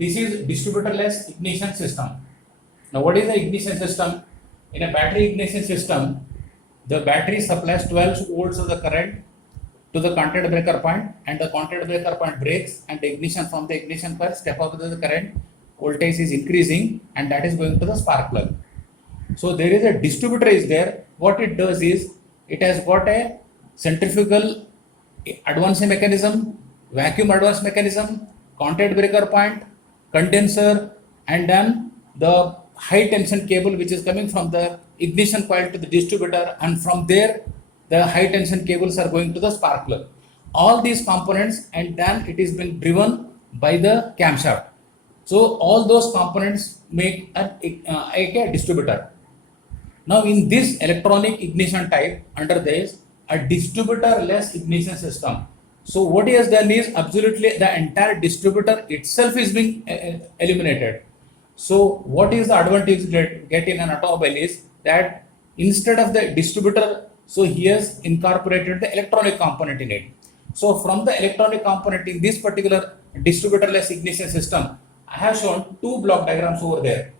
this is distributorless ignition system. Now what is the ignition system? In a battery ignition system, the battery supplies 12 volts of the current to the contact breaker point, and the contact breaker point breaks, and the ignition from the ignition coil step up to the current voltage is increasing, and that is going to the spark plug. So there is a distributor is there. What it does is it has got a centrifugal advance mechanism, vacuum advance mechanism, contact breaker point, condenser, and then the high tension cable which is coming from the ignition coil to the distributor, and from there the high tension cables are going to the spark plug. All these components, and then it is being driven by the camshaft. So all those components make a distributor. Now in this electronic ignition type, under this a distributorless ignition system. So what he has done is absolutely the entire distributor itself is being eliminated. So what is the advantage get in an automobile is that instead of the distributor, so he has incorporated the electronic component in it. So from the electronic component in this particular distributorless ignition system, I have shown two block diagrams over there.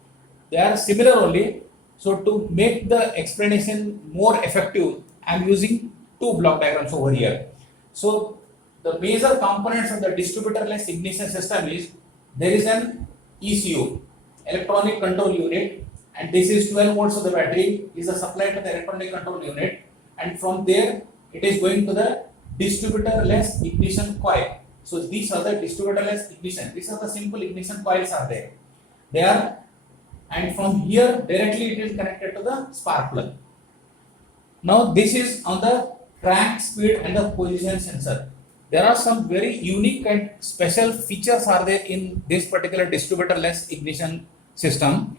They are similar only. So to make the explanation more effective, I am using two block diagrams over here. So the major components of the distributorless ignition system is there is an ECU, electronic control unit, and this is 12 volts of the battery is a supply to the electronic control unit, and from there it is going to the distributorless ignition coil. So these are the distributorless ignition. These are the simple ignition coils are there. They are, and from here directly it is connected to the spark plug. Now this is on the crank speed and the position sensor. There are some very unique and special features are there in this particular distributorless ignition system.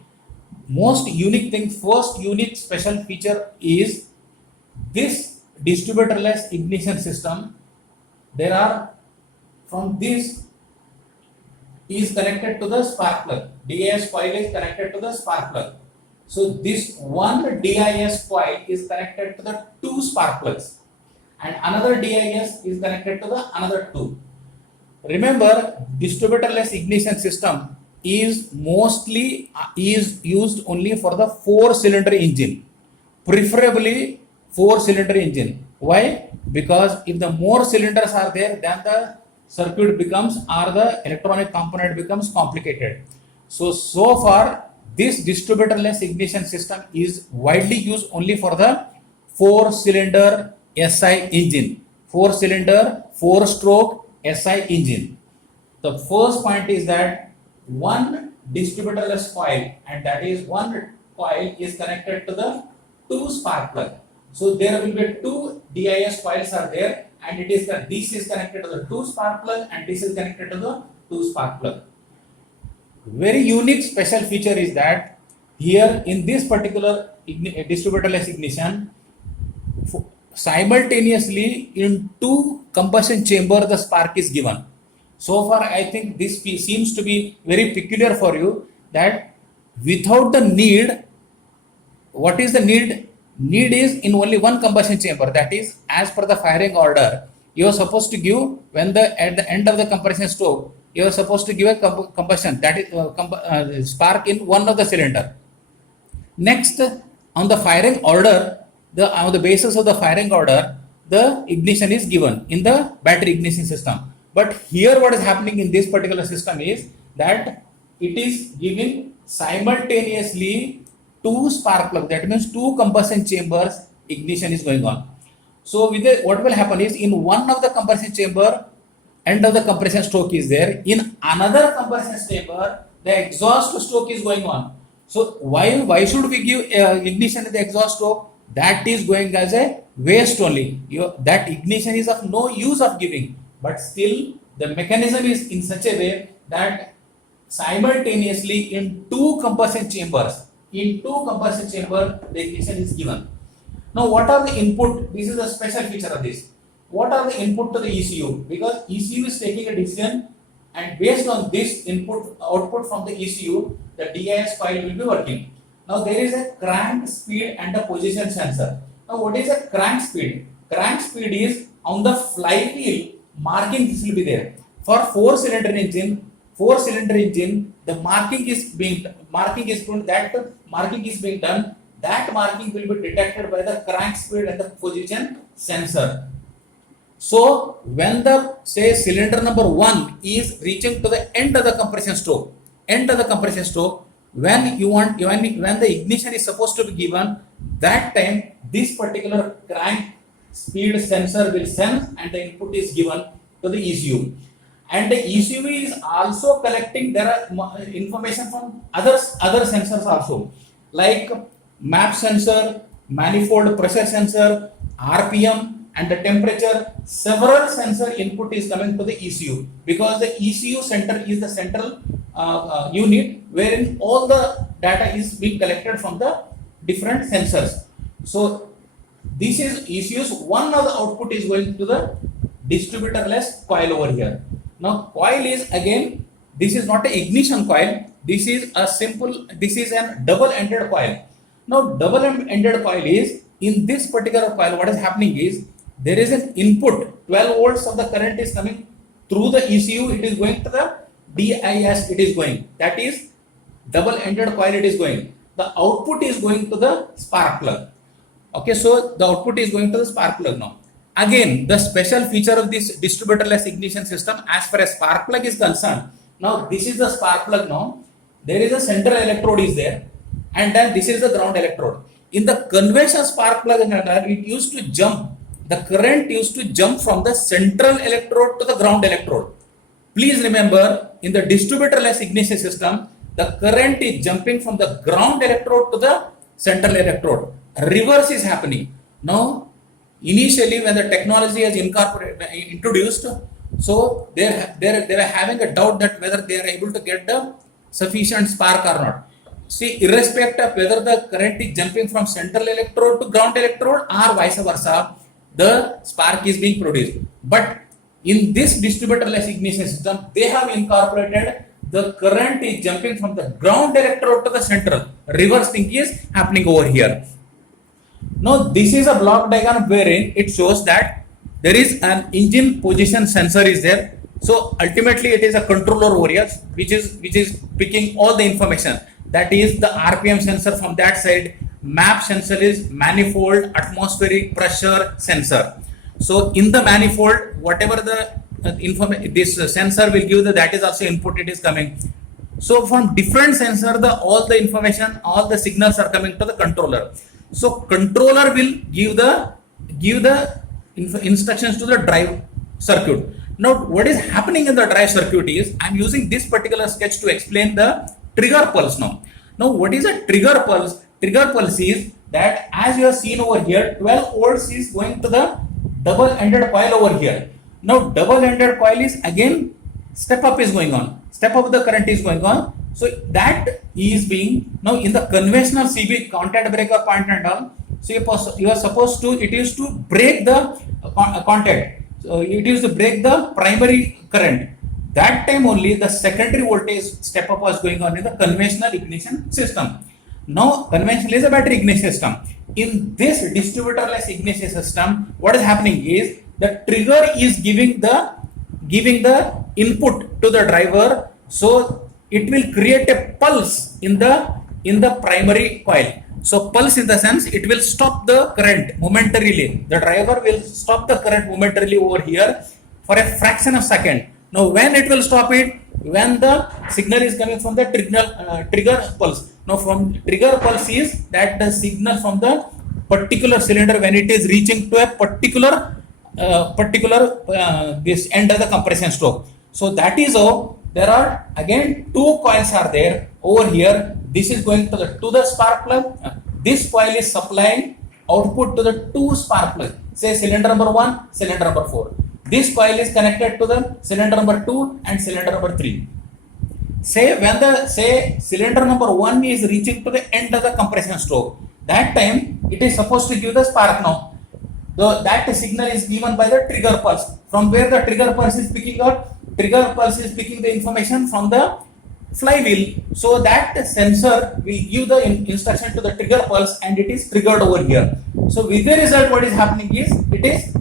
Most unique thing, first unique special feature is this distributorless ignition system. There are, from this is connected to the spark plug. DIS coil is connected to the spark plug. So this one DIS coil is connected to the two spark plugs, and another DIS is connected to the another two. Remember, distributorless ignition system is mostly used only for the 4-cylinder engine, preferably 4-cylinder engine. Why? Because if the more cylinders are there, then the circuit becomes, or the electronic component becomes complicated. So far this distributorless ignition system is widely used only for the 4-cylinder SI engine, 4-cylinder 4-stroke SI engine. The first point is that one distributorless coil, and that is one coil is connected to the two spark plug. So there will be two DIS coils are there, and it is that this is connected to the two spark plug and this is connected to the two spark plug. Very unique special feature is that here in this particular distributorless ignition, simultaneously in two combustion chamber the spark is given. So far I think this seems to be very peculiar for you, that without the need, what is the need? Need is in only one combustion chamber, that is as per the firing order you are supposed to give when at the end of the compression stroke you are supposed to give a combustion, that is spark in one of the cylinder. Next, on the firing order, on the basis of the firing order, the ignition is given in the battery ignition system. But here what is happening in this particular system is that it is giving simultaneously two spark plugs, that means two combustion chambers ignition is going on. So what will happen is, in one of the combustion chamber, end of the compression stroke is there, in another combustion chamber the exhaust stroke is going on. So why should we give ignition in the exhaust stroke? That is going as a waste only. That ignition is of no use of giving, but still the mechanism is in such a way that simultaneously in two combustion chambers, the ignition is given. Now what are the input? This is a special feature of this. What are the input to the ECU? Because ECU is taking a decision, and based on this output from the ECU, the DIS coil will be working. Now there is a crank speed and a position sensor. Now what is a crank speed? Crank speed is on the flywheel marking, this will be there. For 4-cylinder engine, 4-cylinder engine, the marking is being done. That marking will be detected by the crank speed and the position sensor. So when the say cylinder number 1 is reaching to the end of the compression stroke, when the ignition is supposed to be given, that time this particular crank speed sensor will sense and the input is given to the ECU. And the ECU is also collecting information from other sensors also, like map sensor, manifold pressure sensor, RPM, and the temperature. Several sensor input is coming to the ECU, because the ECU center is the central unit wherein all the data is being collected from the different sensors. So this is ECU's one of the output is going to the distributorless coil over here. Now coil is again, this is not an ignition coil, this is a double-ended coil. Now double-ended coil is, in this particular coil what is happening is, there is an input, 12 volts of the current is coming through the ECU, it is going to the DIS, it is going, that is double-ended coil it is going. The output is going to the spark plug. Okay, so the output is going to the spark plug now. Again, the special feature of this distributorless ignition system as far as spark plug is concerned, now this is the spark plug now, there is a central electrode is there, and then this is the ground electrode. In the conventional spark plug, it used to jump, the current used to jump from the central electrode to the ground electrode. Please remember, in the distributorless ignition system, the current is jumping from the ground electrode to the central electrode. Reverse is happening. Now, initially when the technology is introduced, so they were having a doubt that whether they are able to get the sufficient spark or not. See, irrespective of whether the current is jumping from central electrode to ground electrode or vice versa, the spark is being produced. But in this distributorless ignition system, they have incorporated the current is jumping from the ground electrode to the central. Reverse thing is happening over here. Now this is a block diagram wherein it shows that there is an engine position sensor is there. So ultimately it is a controller over here which is picking all the information. That is the RPM sensor from that side. Map sensor is manifold atmospheric pressure sensor. So in the manifold, whatever the this sensor will give, that is also input, it is coming. So from different sensor, all the information, all the signals are coming to the controller. So controller will give the instructions to the drive circuit. Now what is happening in the drive circuit is, I am using this particular sketch to explain the trigger pulse now. Now what is a trigger pulse? Trigger pulse is that, as you have seen over here, 12 volts is going to the double-ended coil over here. Now double-ended coil is again, step up is going on, step up the current is going on. So that is being, now in the conventional CB contact breaker point and all, so you are supposed to, it is to break the contact, so it is to break the primary current. That time only the secondary voltage step up was going on in the conventional ignition system. Now conventional is a battery ignition system. In this distributorless ignition system, what is happening is the trigger is giving the input to the driver, so it will create a pulse in the primary coil. So pulse in the sense, it will stop the current momentarily. The driver will stop the current momentarily over here for a fraction of a second. Now when it will stop it? When the signal is coming from the trigger pulse. Now from trigger pulse is that the signal from the particular cylinder, when it is reaching to a particular this end of the compression stroke. So that is how there are again two coils are there over here. This is going to the spark plug. This coil is supplying output to the two spark plug. Say cylinder number 1, cylinder number 4. This coil is connected to the cylinder number 2 and cylinder number 3. Say when the cylinder number 1 is reaching to the end of the compression stroke, that time it is supposed to give the spark now. That signal is given by the trigger pulse. From where the trigger pulse is picking up? Trigger pulse is picking the information from the flywheel. So that sensor will give the instruction to the trigger pulse and it is triggered over here. So with the result, what is happening is it is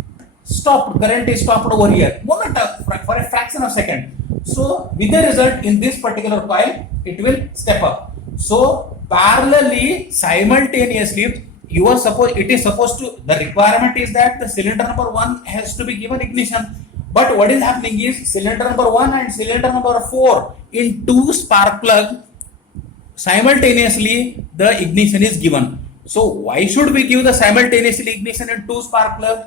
stopped. Current is stopped over here. For a fraction of a second. So with the result in this particular coil, it will step up. So parallelly, simultaneously, you are supposed, it is supposed to, the requirement is that the cylinder number 1 has to be given ignition. But what is happening is cylinder number 1 and cylinder number 4 in 2 spark plug, simultaneously the ignition is given. So why should we give the simultaneously ignition in 2 spark plug?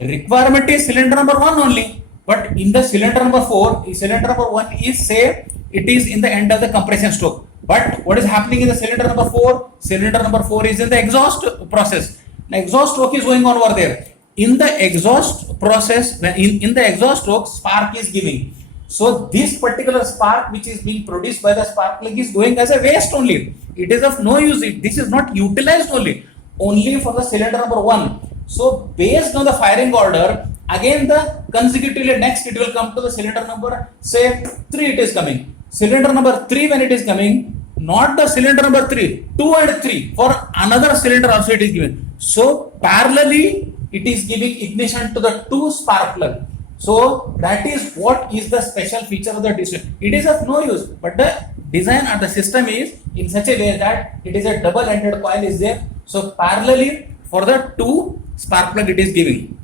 Requirement is cylinder number 1 only. But in the cylinder number 4, cylinder number 1 is, say, it is in the end of the compression stroke. But what is happening in the cylinder number 4? Cylinder number 4 is in the exhaust process. The exhaust stroke is going on over there. In the exhaust process, in the exhaust stroke, spark is giving. So this particular spark which is being produced by the spark plug is going as a waste only. It is of no use. This is not utilized only for the cylinder number 1. So based on the firing order, again the consecutively next it will come to the cylinder number, say 3 it is coming. Cylinder number 3 when it is coming, not the cylinder number 3, 2 and 3 for another cylinder also it is given. So parallelly it is giving ignition to the 2 spark plug. So that is what is the special feature of the distributor. It is of no use, but the design or the system is in such a way that it is a double-ended coil is there. So parallelly for the 2 spark plug it is giving.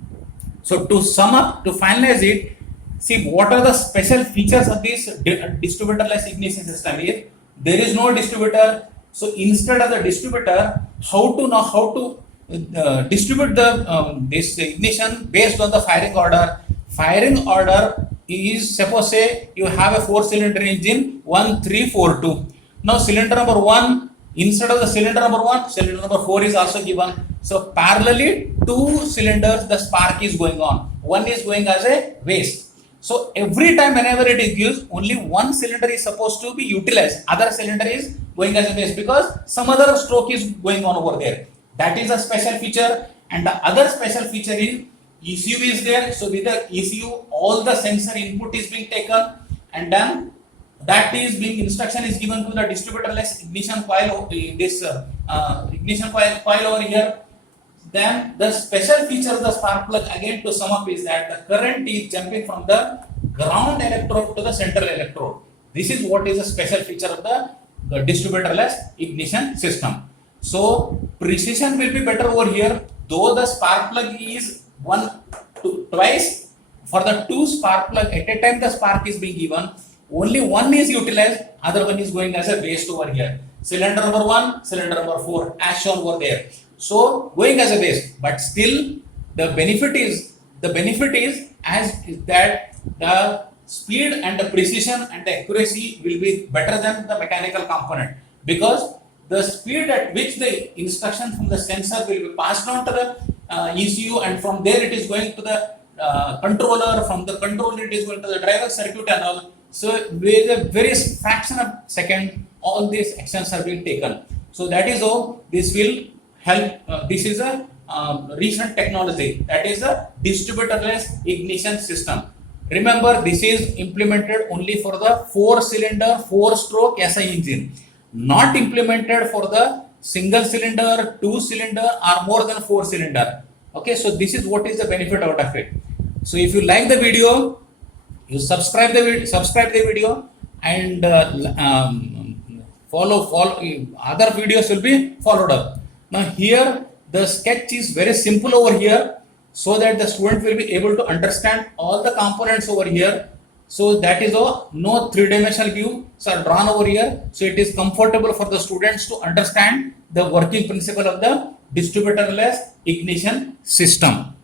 So to sum up, to finalize it, see what are the special features of this distributorless ignition system is. There is no distributor. So instead of the distributor, how to distribute the this ignition based on the firing order. Firing order is, suppose say you have a 4-cylinder engine 1, 3, 4, 2. Now cylinder number 1, instead of the cylinder number 1, cylinder number 4 is also given. So parallelly 2 cylinders the spark is going on. One is going as a waste. So every time whenever it is used, only 1 cylinder is supposed to be utilized. Other cylinder is going as a waste because some other stroke is going on over there. That is a special feature. And the other special feature is ECU is there. So with the ECU, all the sensor input is being taken, and then that is being instruction is given to the distributorless ignition coil. This ignition coil over here. Then the special feature of the spark plug again to sum up is that the current is jumping from the ground electrode to the central electrode. This is what is a special feature of the distributorless ignition system. So precision will be better over here. Though the spark plug is twice for the 2 spark plug at a time the spark is being given, only one is utilized, other one is going as a waste over here. Cylinder number 1, cylinder number 4 as shown over there. So going as a waste, but still the benefit is that the speed and the precision and the accuracy will be better than the mechanical component, because the speed at which the instruction from the sensor will be passed on to the ECU, and from there it is going to the controller, from the controller it is going to the driver circuit and all. So with a very fraction of second all these actions are being taken. So that is how this will help. This is a recent technology, that is a distributorless ignition system. Remember, this is implemented only for the 4-cylinder 4-stroke SI engine, not implemented for the single cylinder, 2-cylinder or more than 4-cylinder. Okay, so this is what is the benefit out of it. So if you like the video, you subscribe the video and follow other videos will be followed up. Now here the sketch is very simple over here, so that the student will be able to understand all the components over here. So that is all. No 3-dimensional views are drawn over here. So it is comfortable for the students to understand the working principle of the distributorless ignition system.